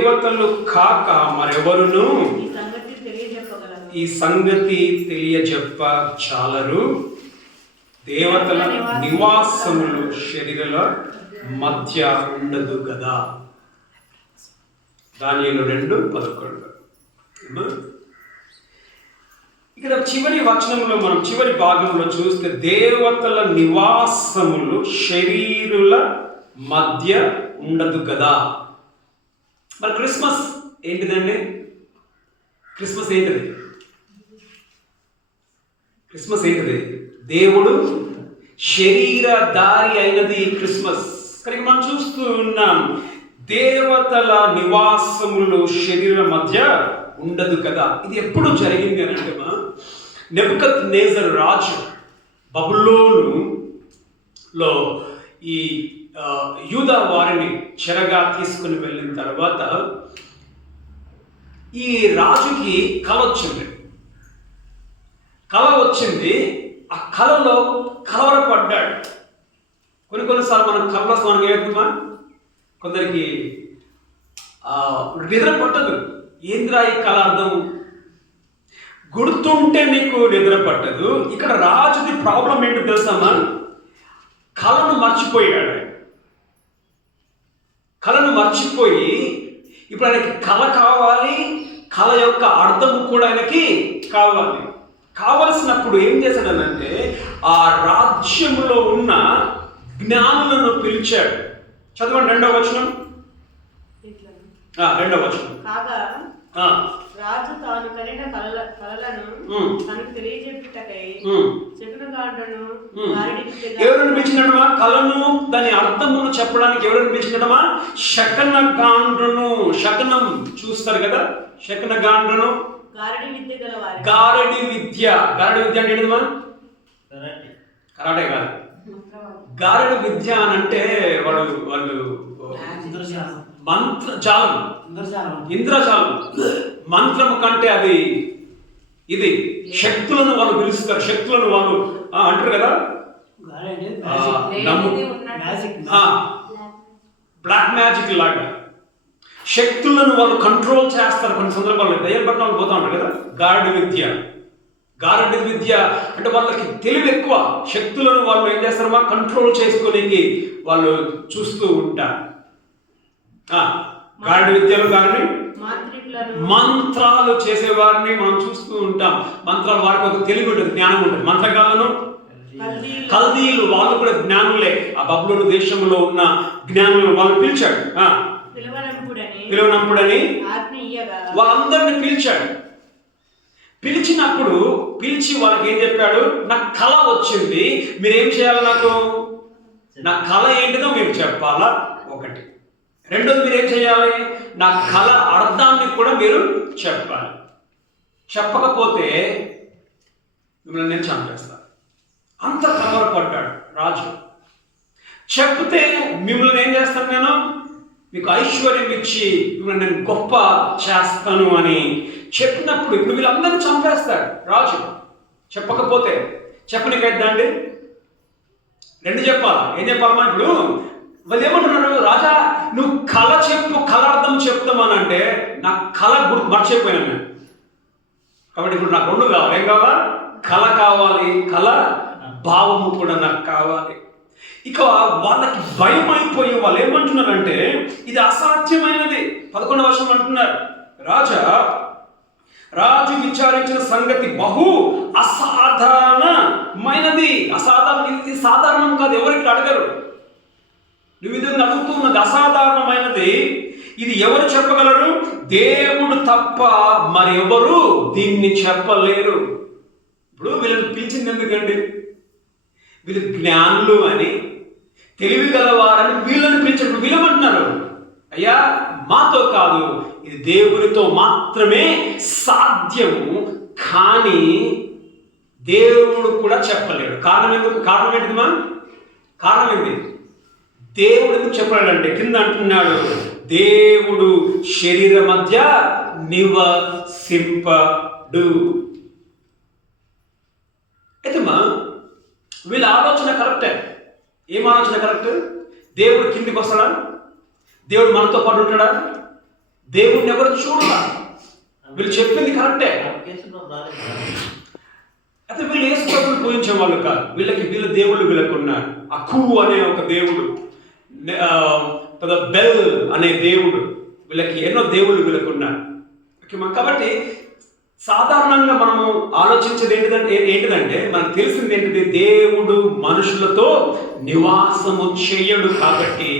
దేవతలు కాక మరెవరును ఈ సంగతి తెలియజెప్ప చాలరు. దేవతల నివాసములు శరీరాల మధ్య ఉండదు కదా. దానియేలు 2:11. ఇక్కడ చివరి వచనంలో మనం చివరి భాగంలో చూస్తే దేవతల నివాసములు శరీరుల మధ్య ఉండదు కదా. మరి క్రిస్మస్ ఏంటిదండి? క్రిస్మస్ ఏంటిది? క్రిస్మస్ ఏంటిది? దేవుడు శరీరధారి అయినది క్రిస్మస్. కనుక మనం చూస్తూ ఉన్నాం, దేవతల నివాసములు శరీరం మధ్య ఉండదు కదా. ఇది ఎప్పుడు జరిగింది అని అంటే, నెబుకద్నెజరు రాజు బబులోనులో ఈ యూదా వారిని చెరగా తీసుకుని వెళ్ళిన తర్వాత ఈ రాజుకి కల వచ్చింది. ఆ కలలో కలవరపడ్డాడు. కొన్నిసార్లు మనం కలలో స్నానం చేద్దామా, కొందరికి నిద్ర పట్టదు. ఏంద్రా ఈ కళ అర్థం? గుర్తుంటే నీకు నిద్ర పట్టదు. ఇక్కడ రాజుది ప్రాబ్లం ఏంటో తెలుసామా? కళను మర్చిపోయాడు. కళను మర్చిపోయి ఇప్పుడు ఆయనకి కళ కావాలి, కళ యొక్క అర్థం కూడా ఆయనకి కావలసినప్పుడు ఏం చేశాడనంటే ఆ రాజ్యంలో ఉన్న జ్ఞానులను పిలిచాడు. చదవండి 2వ వచనం. 2వ వచనం. రాజు తాను కనిన కలలను తనకు తెలియజెప్పుటకై శకునగాండ్రను ఎవరిని పిలిచినడమా? కలను దాని అర్థమును చెప్పడానికి ఎవరిని పిలిచినడమా? శకునగాండ్రను. శకునం చూస్తారు కదా, శకునగాండ్రను. గారడి విద్య అంటే ఏంటమ్మా? కరాటే కాదు. గారడి విద్య అని అంటే వాళ్ళు మంత్రజాలం, ఇంద్రజాలం. మంత్రము కంటే అది ఇది శక్తులను వాళ్ళు పిలుస్తారు. శక్తులను వాళ్ళు అంటారు కదా, బ్లాక్ మ్యాజిక్ లాగా శక్తులను వాళ్ళు కంట్రోల్ చేస్తారు. కొన్ని సందర్భాల్లో దయ్యం పట్ల వాళ్ళు పోతా ఉంటారు కదా. గారడి విద్య అంటే వాళ్ళకి తెలివి ఎక్కువ. శక్తులను వాళ్ళు ఏం చేస్తారు? కంట్రోల్ చేసుకోనికి వాళ్ళు చూస్తూ ఉంటారు. గారడి విద్యలు కానీ మంత్రాలు చేసేవారిని మనం చూస్తూ ఉంటాం. మంత్రాలు వారికి ఒక తెలివి ఉంటుంది, జ్ఞానం ఉంటుంది. మంత్రగాళ్ళను కల్దీయులు వాళ్ళు కూడా జ్ఞానులే. ఆ బబులోను దేశంలో ఉన్న జ్ఞానులను వాళ్ళు పిలిచాడు. పిలువనంపుడని వాళ్ళందరినీ పిలిచాడు. పిలిచి వాళ్ళకి ఏం చెప్పాడు? నాకు కళ వచ్చింది, మీరేం చేయాలి? నా కళ ఏంటిదో మీరు చెప్పాలా. ఒకటి. రెండోది, మీరేం చేయాలి? నా కళ అర్థాన్ని కూడా మీరు చెప్పాలి. చెప్పకపోతే మిమ్మల్ని నేను చంపేస్తాను. అంత కలవరపడ్డాడు రాజు. చెప్తే మిమ్మల్ని ఏం చేస్తాను? నేను మీకు ఐశ్వర్యం ఇచ్చి మిమ్మల్ని నేను గొప్ప చేస్తాను అని చెప్పినప్పుడు ఇప్పుడు వీళ్ళందరినీ చంపేస్తాడు రాజు. చెప్పకపోతే చెప్పనికైద్దాండి. 2 చెప్పాలి. ఏం చెప్పాలమ్మా? ఇప్పుడు వాళ్ళు ఏమంటున్నారు? రాజా, నువ్వు కళ చెప్పు, కళ అర్థం చెప్తామనంటే నా కళ మర్చిపోయినాను నేను. కాబట్టి ఇప్పుడు నాకు 2 కావాలి. ఏం కావాలా? కళ కావాలి, కళ భావము కూడా నాకు కావాలి. ఇక వాళ్ళకి భయం అయిపోయి వాళ్ళు ఏమంటున్నారంటే ఇది అసాధ్యమైనది. 11వ వచనం అంటున్నారు, రాజు విచారించిన సంగతి బహు అసాధారణమైనది. ఇది సాధారణం కాదు. ఎవరికి అడగరు. నువ్వు ఇది అడుగుతున్నది అసాధారణమైనది. ఇది ఎవరు చెప్పగలరు? దేవుడు తప్ప మరి ఎవరు దీన్ని చెప్పలేరు. ఇప్పుడు వీళ్ళని పిలిచింది ఎందుకండి? వీళ్ళు జ్ఞానులు అని, తెలివి గలవారని వీళ్ళని పిలిచినప్పుడు వీళ్ళమంటున్నారు, అయ్యా మాతో కాదు, ఇది దేవునితో మాత్రమే సాధ్యము, కానీ దేవుడు కూడా చెప్పలేడు. కారణం ఏంటిదిమా? కారణం ఏంటి? దేవుడు ఎందుకు చెప్పలేడంటే కింద అంటున్నాడు, దేవుడు శరీర మధ్య నివసింపడు. అయితే వీళ్ళ ఆలోచన కరెక్టే. ఏం ఆలోచన కరెక్ట్? దేవుడు కిందికి వస్తాడా? దేవుడు మనతో పాటు ఉంటాడా? దేవుణ్ణి ఎవరు చూడాల. వీళ్ళు చెప్పింది కరెక్టే. అయితే వీళ్ళు యేసు ప్రభువుని పూజించే వాళ్ళు కాదు. వీళ్ళ దేవుళ్ళు వీళ్ళకు ఉన్నారు. అకు అనే ఒక దేవుడు, బెల్ అనే దేవుడు, వీళ్ళకి ఎన్నో దేవుళ్ళు వీళ్ళకు ఉన్నారు. కాబట్టి సాధారణంగా మనము ఆలోచించేది ఏంటిదంటే మనకు తెలిసింది ఏంటిది, దేవుడు మనుషులతో నివాసము చేయడు. కాబట్టి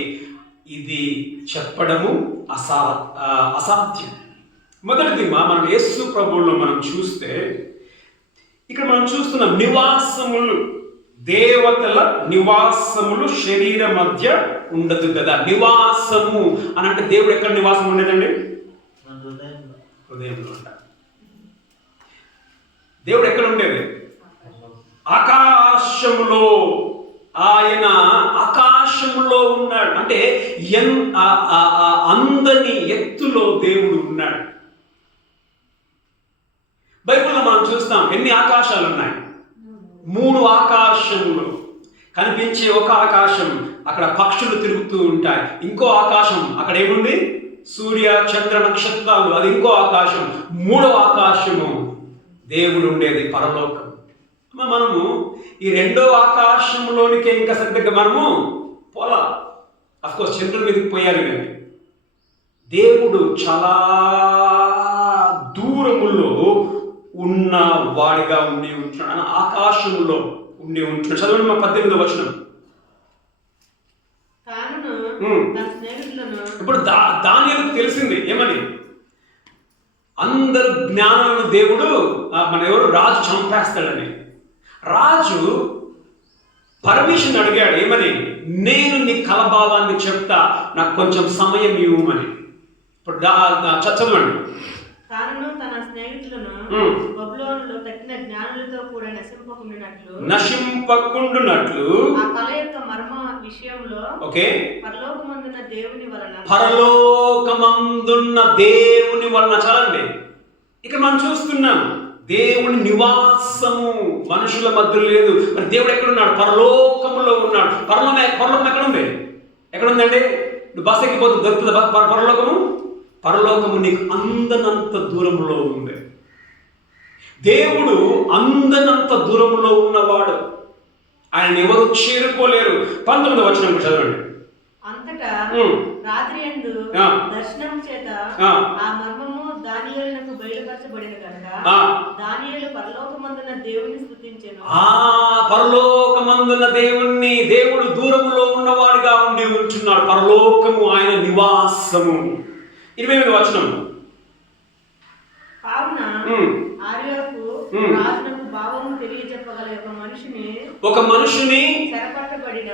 ఇది చెప్పడము అసాధ్యం. మొదటిది మనం యేసు ప్రభువులో మనం చూస్తే ఇక్కడ మనం చూస్తున్నాం నివాసములు, దేవతల నివాసములు శరీర మధ్య ఉండదు కదా. నివాసము అని అంటే దేవుడు ఎక్కడ నివాసం ఉండేదండి? హృదయంలో ఉంటాడు. దేవుడు ఎక్కడ ఉండేది? ఆకాశములో. ఆయన ఆకాశములో ఉన్నాడు. అంటే అందని ఎత్తులో దేవుడు ఉన్నాడు. బైబిల్లో మనం చూస్తాం ఎన్ని ఆకాశాలు ఉన్నాయి? 3 ఆకాశములు. కనిపించే ఒక ఆకాశం, అక్కడ పక్షులు తిరుగుతూ ఉంటాయి. ఇంకో ఆకాశం, అక్కడ ఏముంది? సూర్య చంద్ర నక్షత్రాలు, అది ఇంకో ఆకాశం. 3వ ఆకాశము దేవుడు ఉండేది పరలోకం. మనము ఈ 2వ ఆకాశంలోనికి ఇంకా సరిగ్గా మనము పోలా. అఫ్కోర్స్ చంద్రుడి మీదకి పోయారు, కానీ దేవుడు చాలా దూరములో ఉన్న వాడిగా ఉండి ఉంటున్నాడు. ఆకాశంలో ఉండి ఉంటున్నాడు. చదవండి మా 18వ వచనం. ఇప్పుడు దానియేలుకు తెలిసింది ఏమని? అందరు జ్ఞానులను దేవుడు రాజు చంపేస్తాడని. రాజు పర్మిషన్ అడిగాడు ఏమని? నేను నీ కలభావాన్ని చెప్తా, నాకు కొంచెం సమయం ఇవ్వమని. ఇప్పుడు చదవండి. తన స్నేహితులను బబులోనులో తక్కిన జ్ఞానులతో కూడా నశింపకుండునట్లు ఆ కల యొక్క మర్మ విషయంలో పరలోకమందున్న దేవుని వలన చాలండి. ఇక్కడ మనం చూస్తున్నాం దేవుని నివాసము మనుషుల మధ్య లేదు. మరి దేవుడు ఎక్కడున్నాడు? పరలోకములో ఉన్నాడు. పరలోకం ఎక్కడ ఉంది? ఎక్కడుందండి? నువ్వు బస్ ఎక్కిపోతే దొరుకుతుందా పరలోకము? పరలోకము నీకు అందనంత దూరంలో ఉంది. దేవుడు అందనంత దూరంలో ఉన్నవాడు. ఆయన ఎవరు చేరుకోలేరు. 19వ వచనం చదవండి. అంతటా రాత్రి యందు దర్శనం చేత ఆ మర్మము దానియేలునకు బయలుపరచబడిన కనుక దానియేలు పరలోకమందున్న దేవుని స్తుతించెను. పరలోకమందున్న దేవుణ్ణి, దేవుడు దూరములో ఉన్నవాడిగా ఉండి ఉంటున్నాడు. పరలోకము ఆయన నివాసము. 20వ వచనం. కావున ఆర్యోకు రాజునకు భావము తెలియజెప్పగల ఒక మనిషిని చెరపట్టబడిన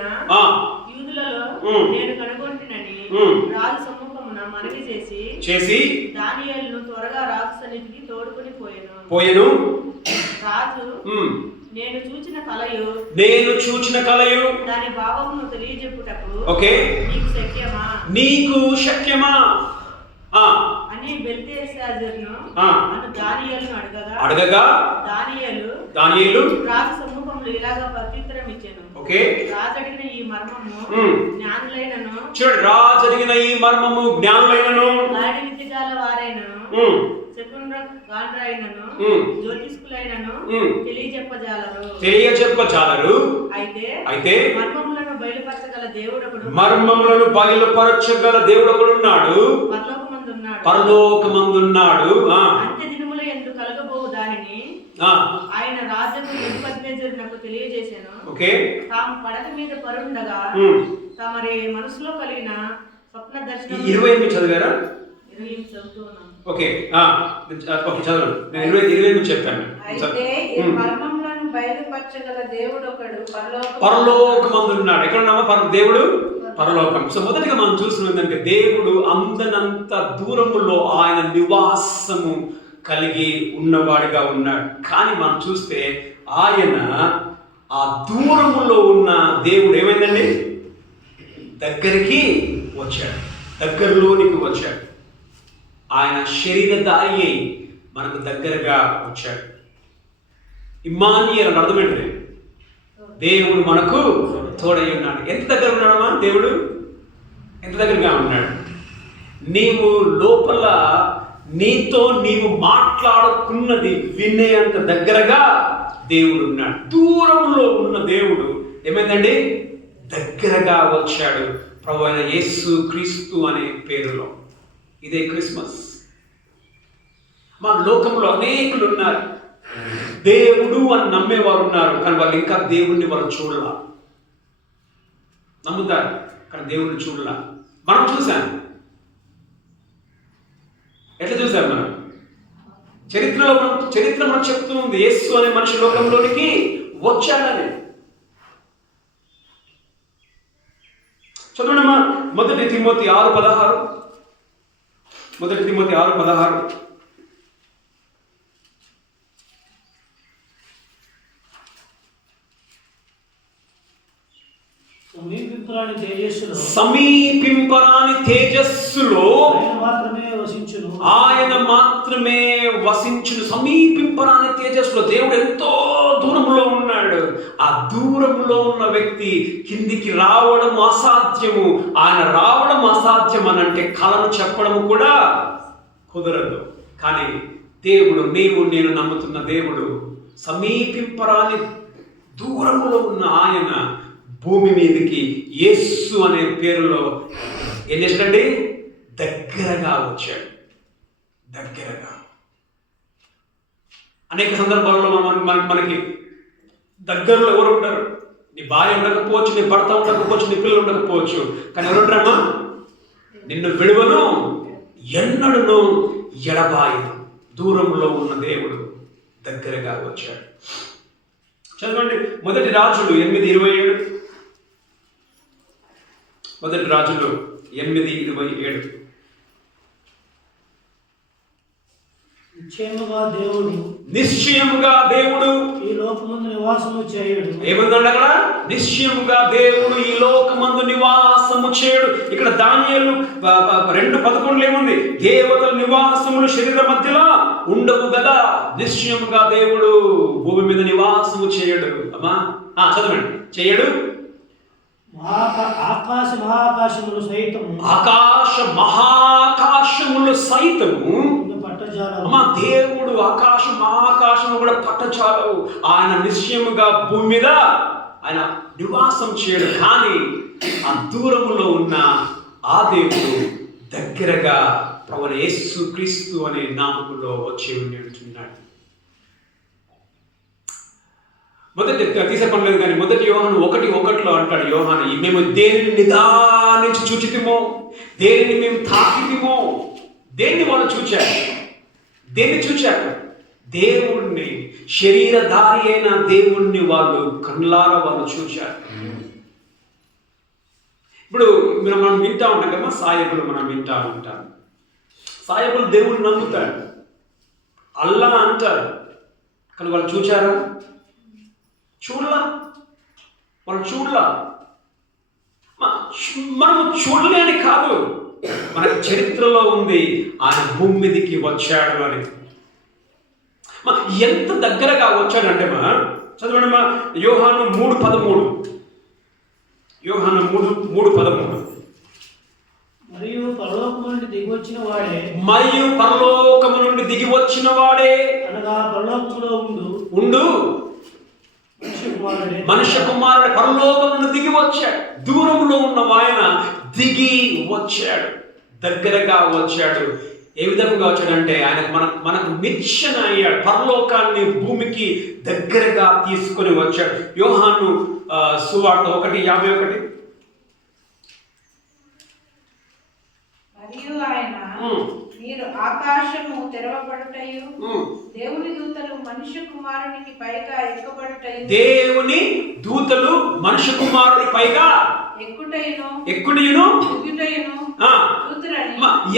యూదులలో నేను కనుగొంటినని రాజు సమ్ముఖమున మనవి చేసి దానియేలును త్వరగా రాజు సన్నిధికి తోడుకొని పోయెను. రాజు నేను చూచిన కలయు దాని భావమును తెలియజెప్పుటకు నీకు శక్యమా అని బెల్తెషాజరును దానియేలును అడగగా దానియేలు రాజు సమ్ముఖంలో ఇలాగా ప్రత్యుత్తరం ఇచ్చెను. రాజు అడిగిన ఈ మర్మము జ్ఞానులైనను గాడి విద్యజాల వారైనను శకునగాండ్రైనను జ్యోతిష్కులైనను తెలియజెప్పజాలరు. అయితే మర్మములను బయలుపరచగల దేవుడొకడున్నాడు, పరలోకమందున్నాడు. అంత్య దినముల యందు కలగబోవు దానిని ఆయన రాజుకు నెబుకద్నెజరునకు తెలియజేశాను. తాము పడక మీద పరుండగా తమరి మనసులో కలిగిన స్వప్న దర్శనం. 28 చదివారా? 28 చదువుతున్నాను. చదవండి. నేను 28 చెప్పాను. అయితే ఈ మర్మములను బయలుపరచగల దేవుడొకడు పరలోకమందున్నాడు. ఎక్కడున్నామా? దేవుడు పరలోకం. సో మొదటిగా మనం చూస్తున్నాం ఏంటంటే దేవుడు అందనంత దూరములో ఆయన నివాసము కలిగి ఉన్నవాడిగా ఉన్నాడు. కానీ మనం చూస్తే ఆయన ఆ దూరములో ఉన్న దేవుడు ఏమైందండి? దగ్గరికి వచ్చాడు, దగ్గరలోనికి వచ్చాడు. ఆయన శరీరధారి అయి మనకు దగ్గరగా వచ్చాడు. ఇమ్మానుయేలు అర్థం ఏంటి? దేవుడు మనకు తోడై ఉన్నాడు. ఎంత దగ్గర ఉన్నాడమ్మా? దేవుడు ఎంత దగ్గరగా ఉన్నాడు? నీవు లోపల నీతో నీవు మాట్లాడుకున్నది వినేంత దగ్గరగా దేవుడు ఉన్నాడు. దూరంలో ఉన్న దేవుడు ఏమైందండి? దగ్గరగా వచ్చాడు ప్రభువైన యేసు క్రీస్తు అనే పేరులో. ఇదే క్రిస్మస్. మా లోకంలో అనేకులు ఉన్నారు, దేవుడు అని నమ్మేవారు ఉన్నారు, కానీ వాళ్ళు ఇంకా దేవుణ్ణి వాళ్ళు చూడలా. నమ్ముతారు కానీ దేవుణ్ణి చూడలా. మనం చూసాం. ఎట్లా చూసాం మనం? చరిత్ర మనం చెప్తూ ఉంది యేసు అనే మనిషి లోకంలోనికి వచ్చాడని. చదవండమ్మా, 1 తిమోతి 6:16. 1 తిమోతి 6:16. సమీపింపరాని తేజస్సులో ఆయన మాత్రమే వసించును. సమీపింపరాని తేజస్సులో దేవుడు ఎంతో దూరంలో ఉన్నాడు. ఆ దూరంలో ఉన్న వ్యక్తి కిందికి రావడం అసాధ్యము. ఆయన రావడం అసాధ్యం అని అంటే కలను చెప్పడం కూడా కుదరదు. కానీ దేవుడు, నేను నమ్ముతున్న దేవుడు, సమీపింపరాని దూరంలో ఉన్న ఆయన భూమి మీదకి యేసు అనే పేరులో ఏం చేశాడండి? దగ్గరగా వచ్చాడు. దగ్గరగా. అనేక సందర్భాల్లో మనకి దగ్గరలో ఎవరు ఉంటారు? నీ భార్య ఉండకపోవచ్చు, నీ భర్త ఉండకపోవచ్చు, నీ పిల్లలు ఉండకపోవచ్చు, కానీ ఎవరు ఉంటారమ్మా? నిన్ను విడువను, ఎన్నడను ఎడబాయను. దూరంలో ఉన్న దేవుడు దగ్గరగా వచ్చాడు. చదవండి 1 రాజులు 8:27. 1 రాజులు 8:27. నిశ్చయముగా దేవుడు ఈ లోకమందు నివాసము చేయడు. ఏమందండి అక్కడ? నిశ్చయముగా దేవుడు ఈ లోకమందు నివాసము చేయడు. ఇక్కడ దానియేలు 2:11 ఏముంది? దేవతల నివాసములు శరీర మధ్యలో ఉండవు కదా. నిశ్చయముగా దేవుడు భూమి మీద నివాసము చేయడు. అమ్మా చదవండి. చేయడు. ఆకాశ మహాకాశములు సైతము, ఆకాశ మహాకాశములు సైతము అమ్మా దేవుడు ఆకాశ మహాకాశము కూడా పట్టచాలవు. ఆయన నిశ్చయముగా భూమి మీద ఆయన నివాసం చేయడు. కానీ ఆ దూరములో ఉన్న ఆ దేవుడు దగ్గరగా ప్రభువైన యేసు క్రీస్తు అనే నామములో వచ్చి ఉంటున్నాడు. మొదటి తీసే పనిలేదు కానీ 1 యోహాను 1:1 అంటాడు యోహాను, మేము దేనిని నిదానించి చూచితిమో, దేనిని మేము తాకితిమో. దేన్ని వాళ్ళు చూచారు? దేన్ని చూచారు? దేవుణ్ణి, శరీరధారి అయిన దేవుణ్ణి వాళ్ళు కళ్ళారా వాళ్ళు చూచారు. ఇప్పుడు మనం వింటా ఉంటాం కదా, సాయకులు మనం వింటా ఉంటాం. సాయకులు దేవుణ్ణి నమ్ముతారు, అల్లా అంటారు, కానీ వాళ్ళు చూచారా? చూడలా. వాళ్ళు చూడలా. మనం చూడలేని కాదు, మన చరిత్రలో ఉంది ఆయన భూమి మీదకి వచ్చాడు అని. ఎంత దగ్గరగా వచ్చాడంటే చదవండి యోహాను 3:13. యోహాను 3:13. మరియు పరలోకము నుండి దిగి వచ్చిన వాడే అనగా పరలోకములో ఉండు మనుష్య కుమారుడు పరలోకం నుండి దిగి వచ్చాడు. దూరంలో ఉన్న ఆయన దిగి వచ్చాడు, దగ్గరగా వచ్చాడు. ఏ విధంగా వచ్చాడంటే ఆయన మనకు నిచ్చెన అయ్యాడు. పరలోకాన్ని భూమికి దగ్గరగా తీసుకొని వచ్చాడు. యోహాను సువార్త 1:51. మరియు ఆయన మీరు ఆకాశము తెరవబడుటయు దేవుని దూతలు మనుష్య కుమారునికి పైగా ఎక్కబడుటయు, దేవుని దూతలు మనుష్య కుమారుని పైగా ఎక్కుటయును దిగుటయును చూతురని.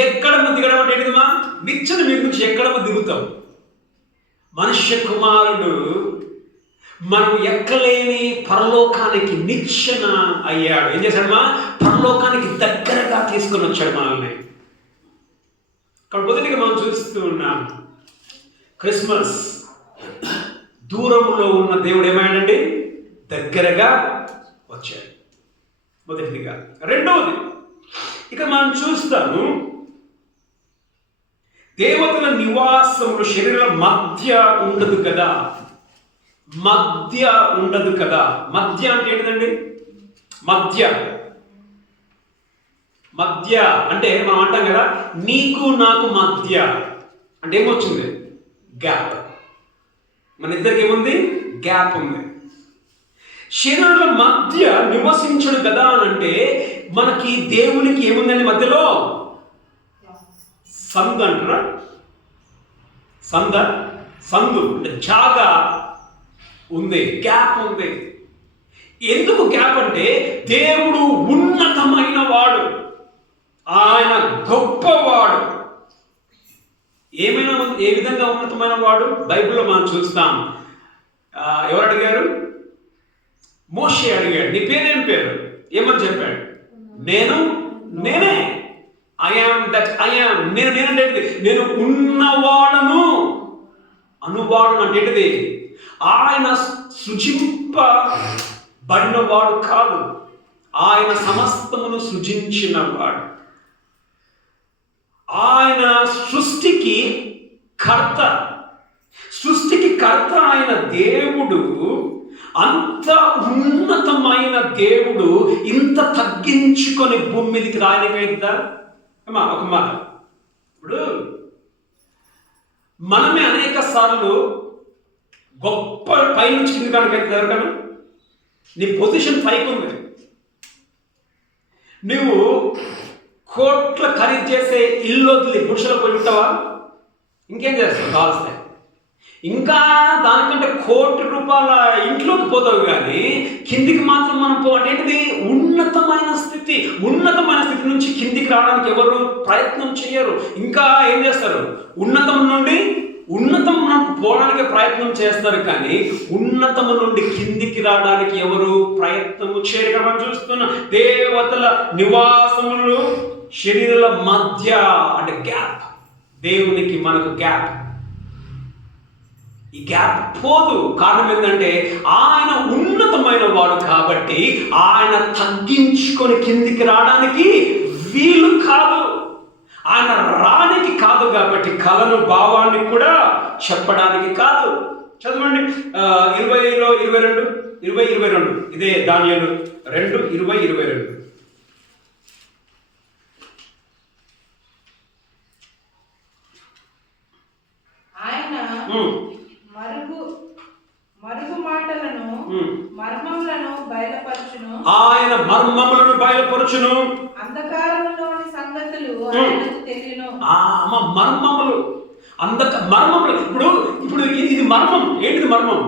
ఎక్కడము దిగడం అంటే ఏంటిదమ్మా? నిచ్చెన మీద నుంచి ఎక్కడము దిగుతాం. మనుష్య కుమారుడు మనం ఎక్కలేని పరలోకానికి నిచ్చెన అయ్యాడు. ఏం చేశాడమ్మా? పరలోకానికి దగ్గరగా తీసుకొని వచ్చాడు మనల్ని. ఇక్కడ మొదటిగా మనం చూస్తూ ఉన్నాం క్రిస్మస్. దూరంలో ఉన్న దేవుడు ఏమైందండి? దగ్గరగా వచ్చాడు. మొదటిదిగా. రెండవది ఇక మనం చూస్తాము దేవతల నివాసములు శరీరాల మధ్య ఉండదు కదా. మధ్య ఉండదు కదా. మధ్య అంటే ఏంటిదండి? మధ్య మధ్య అంటే మనం అంటాం కదా, నీకు నాకు మధ్య అంటే ఏమొచ్చింది? గ్యాప్. మన ఇద్దరికి ఏముంది? గ్యాప్ ఉంది. శరీరాల మధ్య నివసించడు కదా అని అంటే మనకి దేవునికి ఏముందండి మధ్యలో? సందు అంటారా? సందు అంటే జాగా ఉంది, గ్యాప్ ఉంది. ఎందుకు గ్యాప్ అంటే దేవుడు ఉన్నతమైన వాడు, ఆయన గొప్పవాడు. ఏమైనా ఏ విధంగా ఉన్నతమైన వాడు బైబిల్లో మనం చూస్తాం. ఎవరు అడిగారు? మోషే అడిగాడు, నీ పేరేం పేరు? ఏమని చెప్పాడు? నేనే. I am that I am. నేనంటే నేను ఉన్నవాడను. అనువాడు అంటే ఏంటిది? ఆయన సృజింపబడినవాడు కాదు, ఆయన సమస్తమును సృజించిన వాడు. ఆయన సృష్టికి కర్త. ఆయన దేవుడు. అంత ఉన్నతమైన దేవుడు ఇంత తగ్గించుకొని భూమి మీదకి రాయనికైద్దా? ఒక మాట. ఇప్పుడు మనమే అనేక సార్లు గొప్ప పై నుంచి కింద కానికైతే ఎవరికైనా నీ పొజిషన్ పైకి ఉంది, నువ్వు కోట్ల ఖరీదు చేసే ఇల్లు వదిలి గుడిసెలో పోయి ఉంటావా? ఇంకేం చేస్తావు? కావాల్సిన ఇంకా దానికంటే ₹1,00,00,000 ఇంట్లోకి పోతావు, కానీ కిందికి మాత్రం మనం ఏంటిది? ఉన్నతమైన స్థితి నుంచి కిందికి రావడానికి ఎవరు ప్రయత్నం చేయరు. ఇంకా ఏం చేస్తారు? ఉన్నతం పోవడానికి ప్రయత్నం చేస్తారు, కానీ ఉన్నతము నుండి కిందికి రావడానికి ఎవరు ప్రయత్నము చేయరు. మనం చూస్తున్న దేవతల నివాసములు శరీరాల మధ్య అంటే గ్యాప్. దేవునికి మనకు గ్యాప్. ఈ గ్యాప్ పోదు. కారణం ఏంటంటే ఆయన ఉన్నతమైన వాడు కాబట్టి ఆయన తగ్గించుకొని కిందికి రావడానికి వీలు కాదు. ఆయన రానికి కాదు కాబట్టి కలను భావాన్ని కూడా చెప్పడానికి కాదు. చదవండి 20:22 ఇదే దానియేలు 2:20-22. ఆయన మర్మములను బయలుపరచును. అంధకారములోని సంగతులు ఆయనకు తెలియను. మర్మములు. ఇప్పుడు ఇది మర్మం. ఏంటిది మర్మం?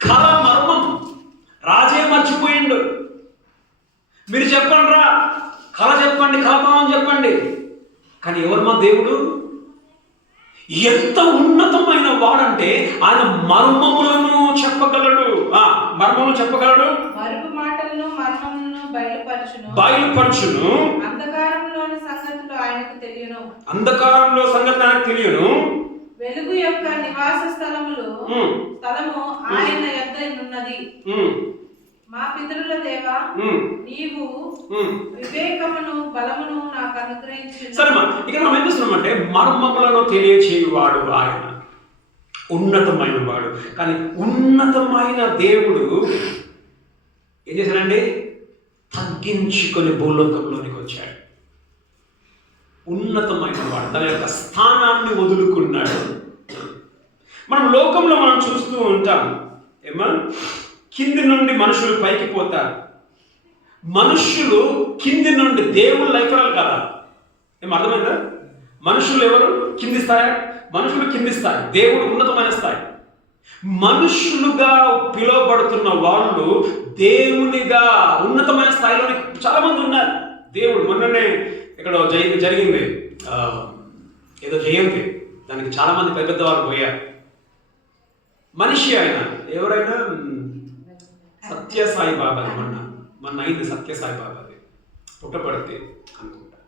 కళ మర్మం. రాజే మర్చిపోయిండు. మీరు చెప్పండి రా, కళ చెప్పండి, కళాభావం చెప్పండి. కానీ ఎవరు మా దేవుడు? ఎంత ఉన్నతమైన వాడంటే ఆయన మర్మములను చెప్పగలడు. మర్మములను చెప్పగలడు. బయలుపరచును. అంధకారంలో సంగతులు ఆయనకు తెలియను. వెలుగు యొక్క నివాస స్థలము ఆయన యొద్ద ఉన్నది. మా పితరుల దేవా, నీవు వివేకమును బలమును నాకు అనుగ్రహించు. సరే, ఇక్కడ మనం ఏం చూస్తున్నామంటే మర్మములను తెలియచేయువాడు ఆయన, ఉన్నతమైన వాడు. కానీ ఉన్నతమైన దేవుడు ఏం చేశాడండి? తగ్గించుకొని భూలోకంలోనికి వచ్చాడు. ఉన్నతమైన వాడు తన యొక్క స్థానాన్ని వదులుకున్నాడు. మనం లోకంలో మనం చూస్తూ ఉంటాం, కింది నుండి మనుషులు పైకి పోతారు. మనుషులు కింది నుండి దేవుళ్ళు లైఫరాలు కదా. అర్థమైందా? మనుషులు ఎవరు? కింది స్థాయి. మనుషులు కింది స్థాయి, దేవుడు ఉన్నతమైన స్థాయి. మనుషులుగా పిలువబడుతున్న వాళ్ళు దేవునిగా ఉన్నతమైన స్థాయిలోని చాలా మంది ఉన్నారు. దేవుడు మొన్ననే ఇక్కడ జరిగింది ఏదో జయంతి, దానికి చాలా మంది పెద్ద వాళ్ళు పోయారు. మనిషి ఆయన ఎవరైనా సత్యసాయి బాబా, మొన్న అయింది సత్యసాయి బాబాది పుట్టపడితే అనుకుంటా,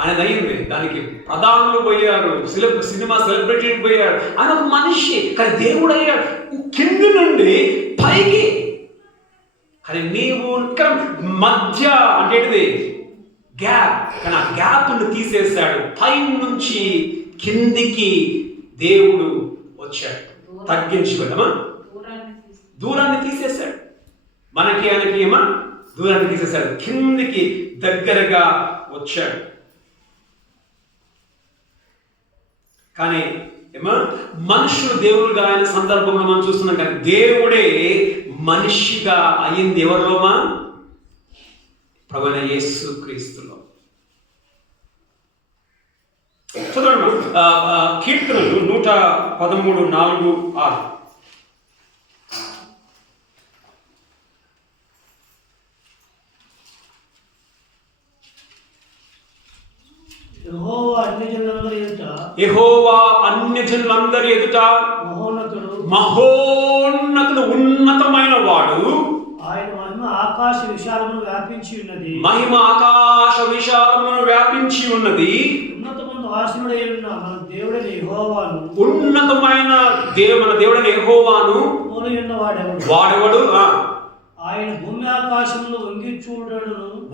ఆయన అయింది. దానికి ప్రధానులు పోయారు, సినిమా సెలబ్రిటీలు పోయారు. ఆయన ఒక మనిషి, కానీ దేవుడు అయ్యాడు కింది నుండి పైకి. కానీ నీవు ఇక్కడ మధ్య అంటే గ్యాప్, కానీ ఆ గ్యాప్ను తీసేశాడు. పై నుంచి కిందికి దేవుడు వచ్చాడు, తగ్గించుకోదమా, దూరాన్ని తీసేశాడు. మనకి ఆయనకి ఏమా దూరాన్ని తీసేశాడు, కిందికి దగ్గరగా వచ్చాడు. కానీ ఏమా మనుషులు దేవుడుగా ఆయన సందర్భంలో మనం చూస్తున్నాం, కానీ దేవుడే మనిషిగా అయ్యింది ఎవరిలోమా? ప్రభువైన యేసు క్రీస్తులో. చదవండి కీర్తనలు 113:4-6. యెహోవా అన్యజనులందరి ఎదుట మహోన్నతుడు, ఉన్నతమైన వాడు. ఆయన మహిమ ఆకాశ విశాలమును వ్యాపించి ఉన్నది. మహిమ ఆకాశ విశాలమును వ్యాపించి ఉన్నది. ఉన్నతమైన వాసనుడై ఉన్న మన దేవుడైన యెహోవాను, ఉన్నతమైన మన దేవుడైన యెహోవాను పోలి ఉన్న వాడెవడు? ఆయన భూమి ఆకాశమును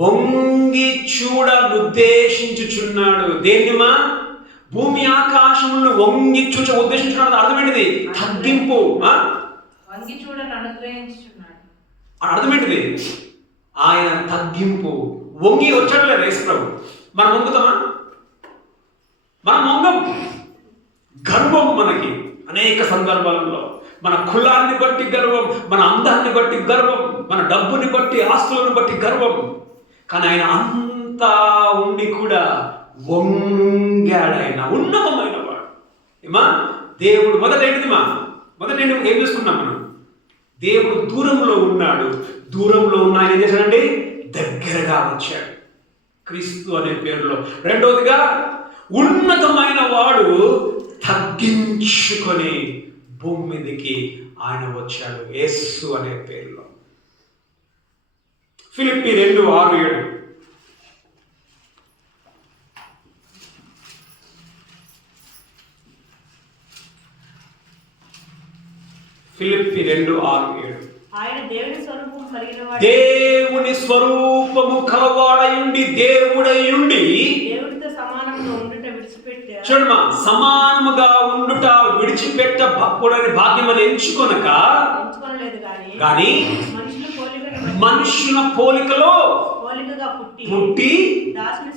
వంగి చూడనుద్దేశించుచున్నాడు. దేనిమా? భూమి ఆకాశములను వంగి చూడ ఉద్దేశించున్నాడు. అర్థమేంటిది? తగ్గింపు. వంగి చూడని అనుగ్రహించుచున్నాడు. అర్థమేంటిది? ఆయన తగ్గింపు. వంగి వచ్చాడు లేదు యేసుప్రభు. మనం వంగుతామా? మనం వంగం. గర్వం మనకి అనేక సందర్భాలలో, మన కులాన్ని బట్టి గర్వం, మన అందాన్ని బట్టి గర్వం, మన డబ్బుని బట్టి, ఆస్తులను బట్టి గర్వం. కానీ ఆయన అంతా ఉండి కూడా వంగాడు. ఆయన ఉన్నతమైన వాడు. ఏమా దేవుడు మొదట ఏం చేసుకున్నాం మనం? దేవుడు దూరంలో ఉన్నాడు. దూరంలో ఉన్న ఆయన ఏం చేశాడండి? దగ్గరగా వచ్చాడు క్రీస్తు అనే పేరులో. రెండవదిగా ఉన్నతమైన వాడు తగ్గించుకొని భూమి మీదకి ఆయన వచ్చాడు యేసు అనే పేరులో. ఫిలిప్పీ 2:6-7. ఫిలిప్పీ 2:6-7. ఆయన దేవుని స్వరూపము కలిగిన వాడు, దేవుని స్వరూపము కలవాడయుండి, దేవుడయుండి దేవుడితో సమానంగా ఉండుట విడిచిపెట్టాడు. చూడమా, సమానముగా ఉండుట విడిచిపెట్టకూడని భాగ్యమని ఎంచుకోలేదు కానీ మనుషుల పోలికలో పోలికగా పుట్టి దాసుని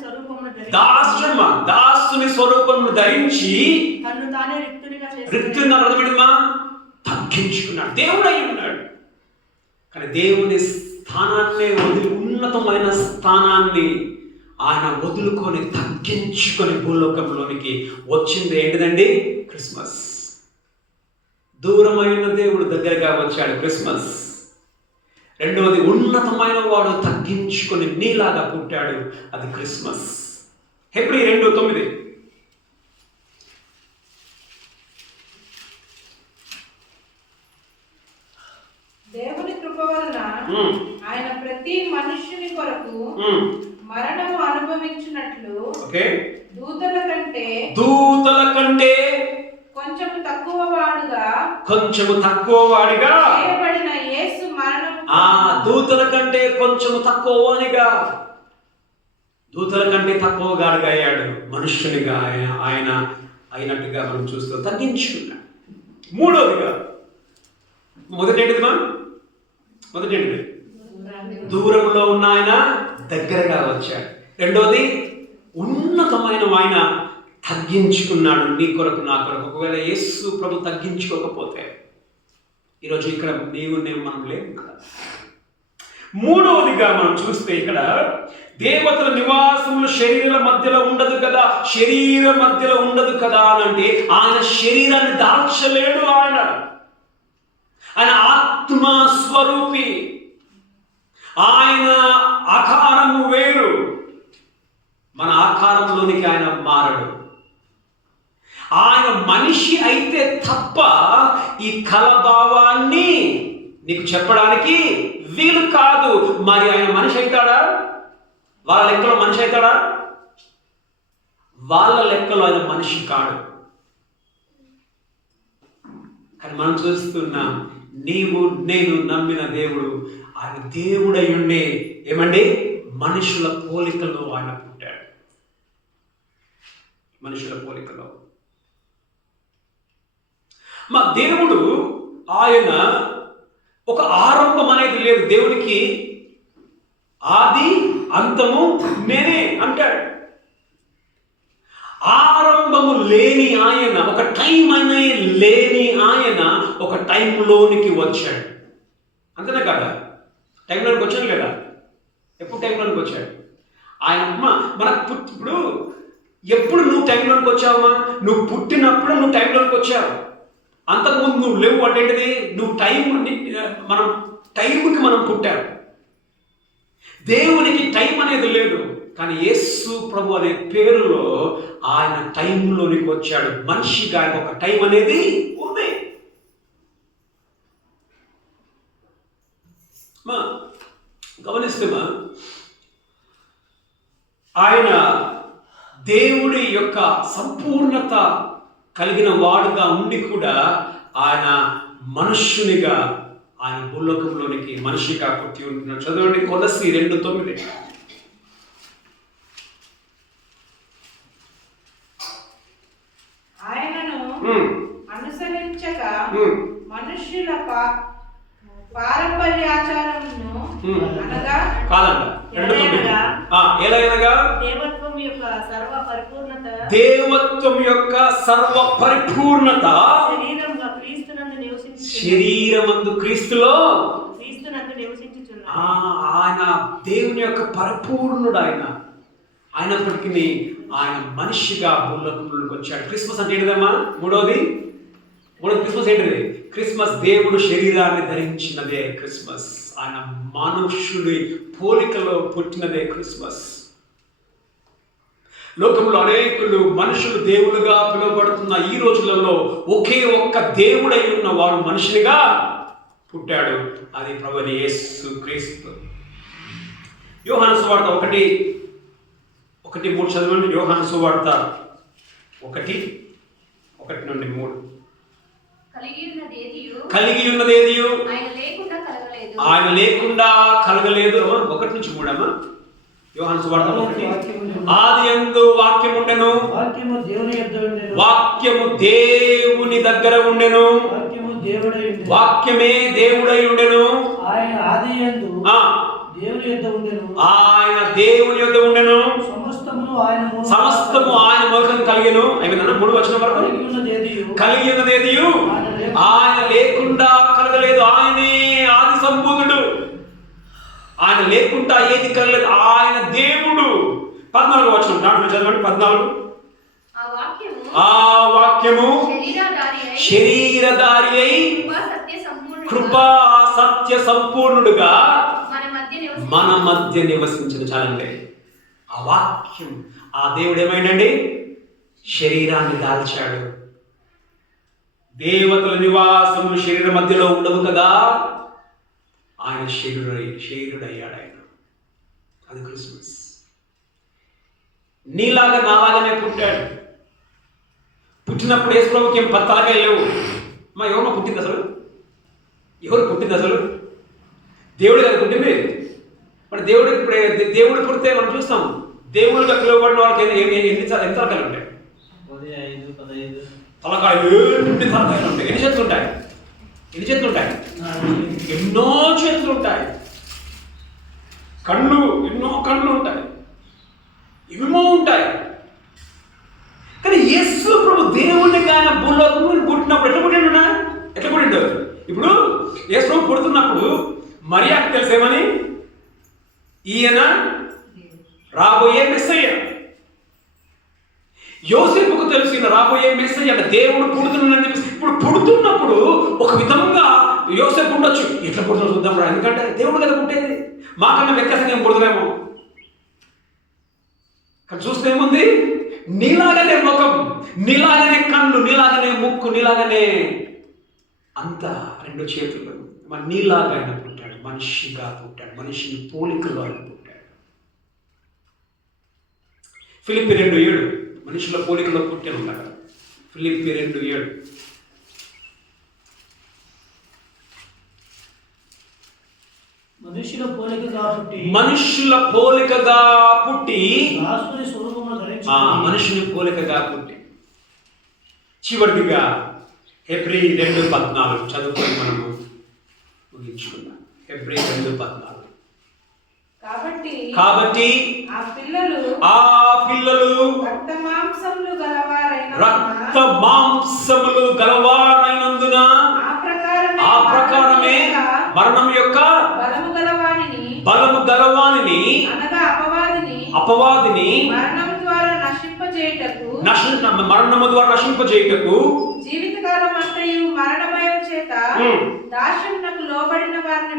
స్వరూపమును ధరించి తన్ను తానే రిక్తునిగా తగ్గించుకున్నాడు. దేవుడై ఉన్నాడు. కానీ దేవుని స్థానాన్ని వదిలి, ఉన్నతమైన స్థానాన్ని ఆయన వదులుకొని తగ్గించుకొని భూలోకంలోనికి వచ్చింది ఏంటిదండి? క్రిస్మస్. దూరమైన దేవుడు దగ్గరగా వచ్చాడు, క్రిస్మస్. రెండవది, ఉన్నతమైన వాడు తగ్గించుకొని నీలాగా పుట్టాడు, అది క్రిస్మస్. హెబ్రీ 2:9. దేవుని కృప వలన ఆయన ప్రతి మనుష్యుని కొరకు మరణము అనుభవించినట్లు దూతల కంటే కొంచెము తక్కువ వాడిగా చేయబడిన యేసు మరణం. దూతల కంటే కొంచెము తక్కువగా, దూతల కంటే తక్కువగాడుగా అయ్యాడు. మనుష్యునిగా ఆయన అయినట్టుగా మనం చూస్తూ తగ్గించుకున్నాడు. మూడవదిగా, మొదటేంటిది దూరంలో ఉన్న ఆయన దగ్గరగా వచ్చాడు. రెండవది, ఉన్నతమైన ఆయన తగ్గించుకున్నాడు నీ కొరకు, నా కొరకు. ఒకవేళ యేసు ప్రభు తగ్గించుకోకపోతే ఈరోజు ఇక్కడ మనం లేవు కదా. మూడవదిగా మనం చూస్తే ఇక్కడ దేవతల నివాసములు శరీరం మధ్యలో ఉండదు కదా అని అంటే ఆయన శరీరాన్ని దాల్చలేడు. ఆయన ఆత్మస్వరూపి. ఆయన ఆకారము వేరు, మన ఆకారంలోనికి ఆయన మారడు. ఆయన మనిషి అయితే తప్ప ఈ కలభావాన్ని నీకు చెప్పడానికి వీలు కాదు. మరి ఆయన మనిషి అవుతాడా? వాళ్ళ లెక్కలో మనిషి అవుతాడా? వాళ్ళ లెక్కలో ఆయన మనిషి కాడు. కానీ మనం చూస్తున్నాం, నీవు నేను నమ్మిన దేవుడు ఆయన దేవుడై ఉండే ఏమండి మనుషుల పోలికలో ఆయన పుట్టాడు. మనుషుల పోలికలో. మా దేవుడు ఆయన ఒక ఆరంభం అనేది లేదు. దేవునికి ఆది అంతము నేనే అంటాడు. ఆరంభము లేని ఆయన, ఒక టైం అనే లేని ఆయన ఒక టైంలోనికి వచ్చాడు. అంతేనా కదా? టైంలోనికి వచ్చాడు లేదా? ఎప్పుడు టైంలోనికి వచ్చాడు ఆయన? మనకు ఇప్పుడు ఎప్పుడు నువ్వు టైంలోనికి వచ్చావమ్మా? నువ్వు పుట్టినప్పుడు నువ్వు టైంలోనికి వచ్చావు. అంతకుముందు నువ్వు లేవు. అంటే నువ్వు మనం టైంకి మనం పుట్టావు. దేవునికి టైం అనేది లేదు. కానీ యేసు ప్రభు అనే పేరులో ఆయన టైంలోనికి వచ్చాడు. మనిషిగా ఒక టైం అనేది ఉంది. గమనిస్తేమా, ఆయన దేవుడి యొక్క సంపూర్ణత కలిగిన వాడుగా ఉండి కూడా ఆయన మనుష్యునిగా ఆయన భూలోకంలోనికి మనిషిగా పుట్టి ఉంటున్నాడు. చదవండి కొలస్సీ 2:9. ఆయనను అనుసరించక మనుష్యుల పారంపర్యాచారమును అనగా దేవత్వం యొక్క సర్వ పరిపూర్ణత శరీరమందు క్రీస్తులో నివసించుచున్నాడు. ఆయన దేవుని యొక్క పరిపూర్ణుడు. ఆయన అయినప్పటికీ ఆయన మనిషిగా భూలోకంలోకి వచ్చాడు. క్రిస్మస్ అంటే ఏంటిదమ్మా? మూడోది క్రిస్మస్ ఏంటిది? క్రిస్మస్ దేవుడు శరీరాన్ని ధరించినదే క్రిస్మస్. ఆయన మనుష్యుడి పోలికలో పుట్టినదే క్రిస్మస్. లోకంలో అనేకులు మనుషులు దేవులుగా పిలువబడుతున్న ఈ రోజులలో ఒకే ఒక్క దేవుడై ఉన్న వాడు మనుషునిగా పుట్టాడు. అది ప్రభువైన యేసు క్రీస్తు. యోహాను సువార్త 1:3 చదవండి. యోహాను సువార్త 1:1-3. కలిగి ఉన్నదేదియు ఆయన లేకుండా కలగలేదు. 1-3 యోహాను సువార్త 1. ఆదియందు వాక్యము ఉండెను, వాక్యము దేవుని దగ్గర ఉండెను, వాక్యమే దేవుడై ఉండెను, ఆయన దేవుని యొద్ద ఉండెను, సమస్తము ఆయన మూలకం కలిగెను. అయిపోయిందన్న 3 వచనం వరకు. కలిగి ఉన్నదేదియు ఆయన లేకుండా కలగలేదు. ఆయనే ఆది సంపూర్ణుడు. ఆయన లేకుండా ఏది కలగలేదు. ఆయన దేవుడు. 14వ వచనం దాంట్లో చదవండి. 14. ఆ వాక్యము శరీరధారి అయి కృపా సత్య సంపూర్ణుడుగా మన మధ్య నివసించిన. చాలండి. ఆ వాక్యం, ఆ దేవుడు ఏమైందండి? శరీరాన్ని దాల్చాడు. దేవతల నివాసములు శరీర మధ్యలో ఉండవు కదా. ఆయన శరీరుడయ్యాడు. ఆయన అది క్రిస్మస్. నీలాగా నాలాగానే పుట్టాడు. పుట్టినప్పుడు యేసు ప్రభుకి ఏం తలకాయ లేవు. ఎవరో పుట్టింది అసలు? ఎవరు పుట్టింది అసలు? దేవుడు కదా పుట్టింది. మరి దేవుడు పుడితే మనం చూస్తాం. దేవుడిగా పిలువబడిన వాళ్ళకి ఎంత తలకాయలు ఉంటాయి? తలకాయలు తలకాయలు ఉంటాయి. ఎన్ని చేతులు ఉంటాయి? ఎన్నో చేతులు ఉంటాయి. ఎన్నో కళ్ళు ఉంటాయి. ఏమేమో ఉంటాయి. కానీ యేసు ప్రభు దేవుడిని ఆయన భూలోకంలో పుట్టినప్పుడు ఎట్లా పుట్టిండు? ఇప్పుడు యేసు ప్రభు పుడుతున్నప్పుడు మరియాకు తెలిసేమని? ఈయన రాబోయే మెస్సయ్య. యోసేపుకు తెలుసు ఈయన రాబోయే మెస్సయ్య అంటే దేవుడు పుడుతున్నాడని చెప్పేసి. ఇప్పుడు పుడుతున్నప్పుడు ఒక విధంగా యోసేపు ఉండొచ్చు. ఎట్లా పుడుతుందో చూద్దాం రా, ఎందుకంటే దేవుడు కదా పుట్టేది. మాకన్నా వ్యత్యాసంగా ఏం పుడుతున్నామో. కానీ చూస్తే ఏముంది? నీలాగనే ముఖం, నీలాగనే కళ్ళు, నీలాగనే ముక్కు, నీలాగనే అంత 2 చేతులు. మరి నీలాగా ఆయన పుట్టాడు. మనిషిగా పుట్టాడు. మనిషిని పోలికలో ఆయన పుట్టాడు. ఫిలిప్పీ 2:7 మనుషుల పోలికలో పుట్టే ఉంటాడు. ఫిలిప్పీ 2:7. మనుషుల పోలికగా పుట్టి దాసుని స్వరూపమును ధరించుకొని మనుషుని పోలికగా పుట్టి. చివరిగా హెబ్రీ 2:14 చదువుకొని మనము ముగించుకుందాం. హెబ్రీ 2:14. కాబట్టి ఆ పిల్లలు రక్త మాంసములు గలవారైనందున ఆ ప్రకారమే మరణం యొక్క బలము గలవానిని అనగా అపవాదిని మరణము ద్వారా నశింపజేయుటకు జీవితకాలం అంతయు మరణ భయం చేత దాస్యమునకు లోబడిన వారిని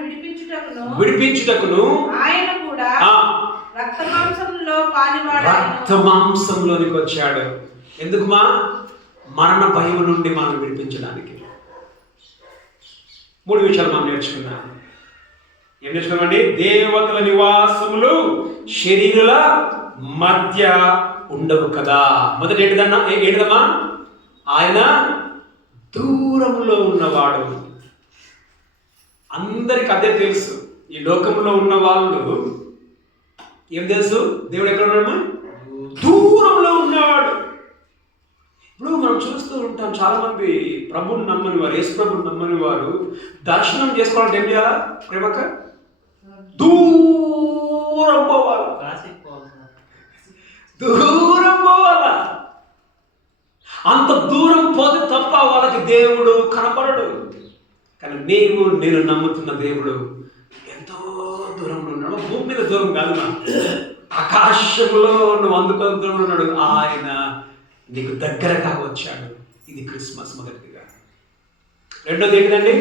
విడిపించుటకును ఆయన కూడా రక్త మాంసంలోనికి వచ్చాడు. ఎందుకు? మరణ భయం నుండి మనం విడిపించడానికి. 3 విషయాలు మనం నేర్చుకున్నాం. ఏం నేర్చుకున్నామండి? దేవతల నివాసములు శరీరుల మధ్య ఉండవు కదా. మొదటి ఏంటిదమ్మా? ఆయన దూరంలో ఉన్నవాడు. అందరికి అదే తెలుసు. ఈ లోకంలో ఉన్న వాళ్ళు ఏం తెలుసు? దేవుడు ఎక్కడ ఉన్నాడమ్మా? దూరంలో ఉన్నాడు. ఇప్పుడు మనం చూస్తూ ఉంటాం, చాలా మంది ప్రభుని నమ్మని వారు, యేసు ప్రభుని నమ్మని వారు దర్శనం చేసుకోవాలంటే ఏం చేయాలా? ప్రేమక దూరం పోవాలా? అంత దూరం పోతే తప్ప వాళ్ళకి దేవుడు కనపడడు. కానీ నేను నమ్ముతున్న దేవుడు ఎంతో దూరంలో ఉన్నాడు. భూమి మీద దూరం కాదు, ఆకాశంలో నువ్వు అందుకొని దూరంలో ఉన్నాడు. ఆయన నీకు దగ్గరగా వచ్చాడు. ఇది క్రిస్మస్ మొదటిదిగా. రెండోది ఏంటండి?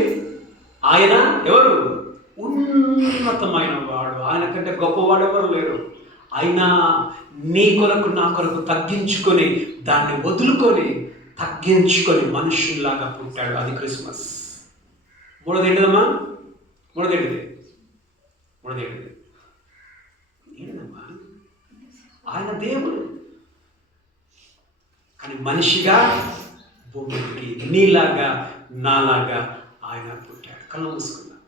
ఆయన ఎవరు? ఉన్నతమైన వాడు. ఆయన కంటే గొప్పవాడు ఎవరు లేరు. ఆయన నీ కొరకు నా కొరకు తగ్గించుకొని, దాన్ని వదులుకొని తగ్గించుకొని మనుషుల్లాగా పుట్టాడు. అది క్రిస్మస్. మూడోది ఏంటిదమ్మా? ఏంటిదమ్మా? ఆయన దేవుడు కానీ మనిషిగా భూమికి నీలాగా నాలాగా ఆయన పుట్టాడు. కళ్ళు మూసుకుందాం.